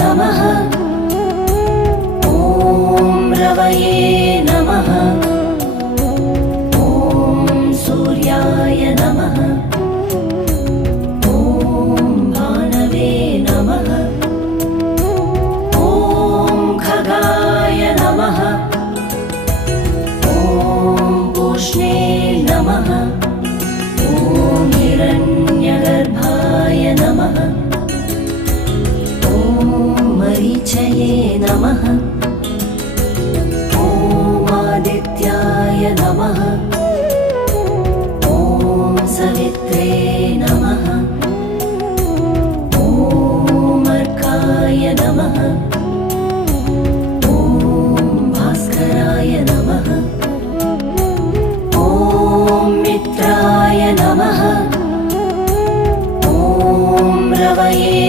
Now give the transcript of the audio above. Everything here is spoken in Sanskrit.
नमः। ॐ रवये नमः। ॐ सूर्याय नमः। ॐ भानवे नमः। ॐ खगाय नमः। ॐ पूष्णे नमः। ॐ हिरण्यगर्भाय नमः। ॐ मरीचये नमः। ॐ आदित्याय नमः। ॐ सवित्रे नमः। ॐ अर्काय नमः। ॐ भास्कराय नमः। ॐ मित्राय नमः। ॐ रवये